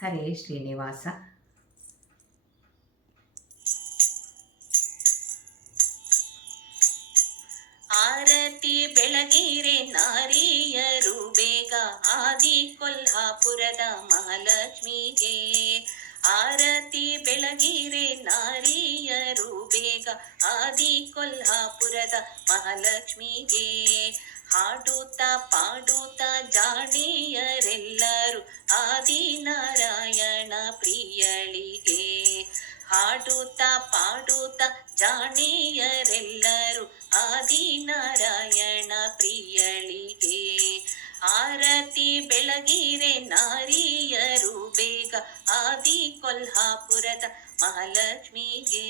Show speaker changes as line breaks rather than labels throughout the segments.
ಹರೇ ಶ್ರೀನಿವಾಸ.
ಆರತಿ ಬೆಳಗಿರೆ ನಾರಿಯರು ಬೇಗ ಆದಿ ಕೊಲ್ಹಾಪುರದ ಮಹಾಲಕ್ಷ್ಮಿಗೆ. ಆರತಿ ಬೆಳಗಿರೆ ನಾರಿಯರು ಬೇಗ ಆದಿ ಕೊಲ್ಹಾಪುರದ ಮಹಾಲಕ್ಷ್ಮಿಗೆ. ಹಾಡುತ್ತಾ ಪಾಡುತ್ತಾ ಜಾಣಿಯರೆಲ್ಲರೂ ಆದಿನಾರಾಯಣ ಹಾಡುತ್ತಾ ಪಾಡುತ್ತ ಜಾಣಿಯರೆಲ್ಲರೂ ಆದಿನಾರಾಯಣ ಪ್ರಿಯಳಿಗೆ. ಆರತಿ ಬೆಳಗಿರೆ ನಾರಿಯರು ಬೇಗ ಆದಿ ಕೊಲ್ಹಾಪುರದ ಮಹಾಲಕ್ಷ್ಮಿಗೆ.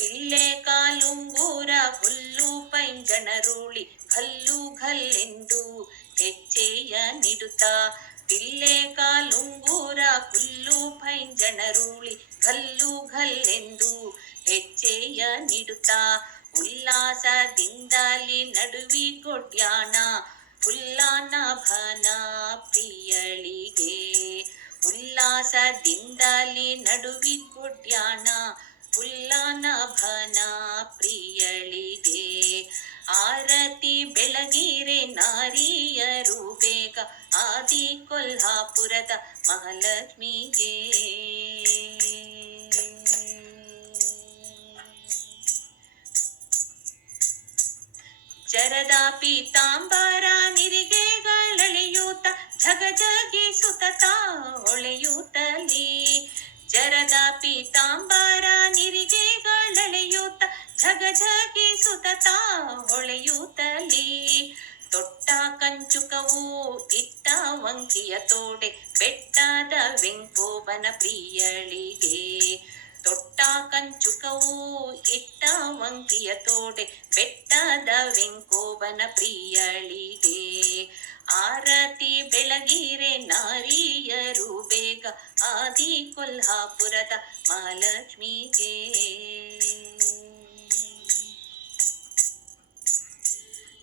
ಇಲ್ಲೆ ಕಾಲುಂಗೂರ ಹುಲ್ಲು ಪೈಂಗಣರುಳಿ ಘಲ್ಲು ಘಲ್ಲೆಂದು ಹೆಜ್ಜೆಯ ನಿಡುತ್ತಾ ಪಿಲ್ಲೆ ಕಾಲುಂಗೂರ ಹುಲ್ಲು ಪೈಂಜಣರುಳಿ ಘಲ್ಲು ಘಲ್ಲೆಂದು ಹೆಜ್ಜೆಯ ನಿಡುತ್ತಾ ಉಲ್ಲಾಸದಿಂದಲಿ ನಡುವಿ ಗೊಡ್ಯಾಣ ಉಲ್ಲಾನಭನ ಪ್ರಿಯಳಿಗೆ. ಉಲ್ಲಾಸದಿಂದಲಿ ನಡುವಿ ಗೊಡ್ಯಾಣ ಉಲ್ಲಾನಭನ ಪ್ರಿಯಳಿಗೆ. ಆರತಿ ಬೆಳಗಿರೆ ನಾರಿಯರು ಆದಿ ಕೊಲ್ಹಾಪುರದ ಮಹಾಲಕ್ಷ್ಮಿಗೆ. ಜರದ ಪೀತಾಂಬರ ನಿರಿಗೆಗಳೆಳೆಯೂತ ಝಗ ಜಗಿಸುತ್ತ ಹೊಳೆಯೂತಲಿ. ಜರದ ಪೀತಾಂಬರ ನಿರಿಗೆಗಳಳೆಯೂತ ಝಗ ಝಗಿಸುತ್ತ ಹೊಳೆಯೂತಲಿ. ವಂಕಿಯ ತೋಡೆ, ಬೆಟ್ಟದ ವೆಂಕೋಬನ ಪ್ರಿಯಳಿಗೆ. ತೊಟ್ಟ ಕಂಚುಕವು ಇಟ್ಟ ವಂಕಿಯ ತೋಡೆ, ಬೆಟ್ಟದ ವೆಂಕೋಬನ ಪ್ರಿಯಳಿಗೆ. ಆರತಿ ಬೆಳಗಿರೆ ನಾರಿಯರು ಬೇಗ, ಆದಿ ಕೊಲ್ಹಾಪುರದ ಮಹಾಲಕ್ಷ್ಮಿಗೆ.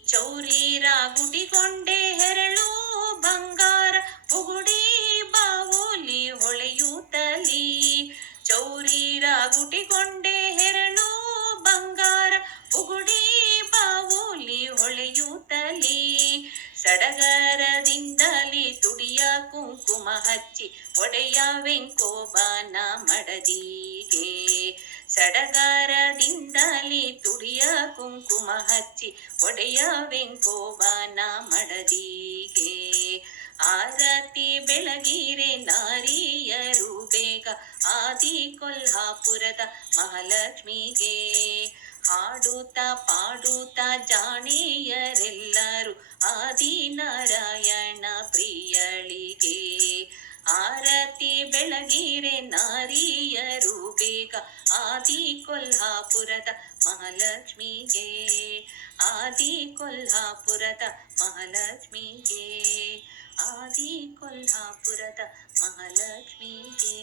ಚೌರೀರ ಗುಡಿಗೊಂಡೆ ಬುಗುಡಿ ಬಾವುಲಿ ಹೊಳೆಯೂತಲಿ ಚೌರೀರ ಗುಡಿಗೊಂಡೆ ಹೆರಳು ಬಂಗಾರ ಬುಗುಡಿ ಬಾವುಲಿ ಹೊಳೆಯೂತಲಿ ಸಡಗರದಿಂದಲಿ ತುಡಿಯ ಕುಂಕುಮ ಹಚ್ಚಿ ಒಡೆಯ ವೆಂಕೋಬಾನ ಮಡದಿಗೆ. ಸಡಗರದಿಂದಲಿ ತುಡಿಯ ಕುಂಕುಮ ಹಚ್ಚಿ ಒಡೆಯ ವೆಂಕೋಬಾನ ಮಡದಿಗೆ. ಆರತಿ ಬೆಳಗಿರೆ ನಾರಿಯರು ಬೇಗ ಆದಿ ಕೊಲ್ಹಾಪುರದ ಮಹಾಲಕ್ಷ್ಮಿಗೆ. ಹಾಡುತ್ತಾ ಪಾಡುತ್ತಾ ಆದಿ ನಾರಾಯಣ ಪ್ರಿಯಳಿಗೆ. ಆರತಿ ಬೆಳಗಿರೆ ನಾರಿಯರು ಬೇಗ ಆದಿ ಕೊಲ್ಹಾಪುರದ ಮಹಾಲಕ್ಷ್ಮಿಗೆ. ಆದಿ ಕೊಲ್ಹಾಪುರದ ಮಹಾಲಕ್ಷ್ಮಿಗೆ. ಆದಿ ಕೊಲ್ಹಾಪುರದ ಮಹಾಲಕ್ಷ್ಮಿಗೆ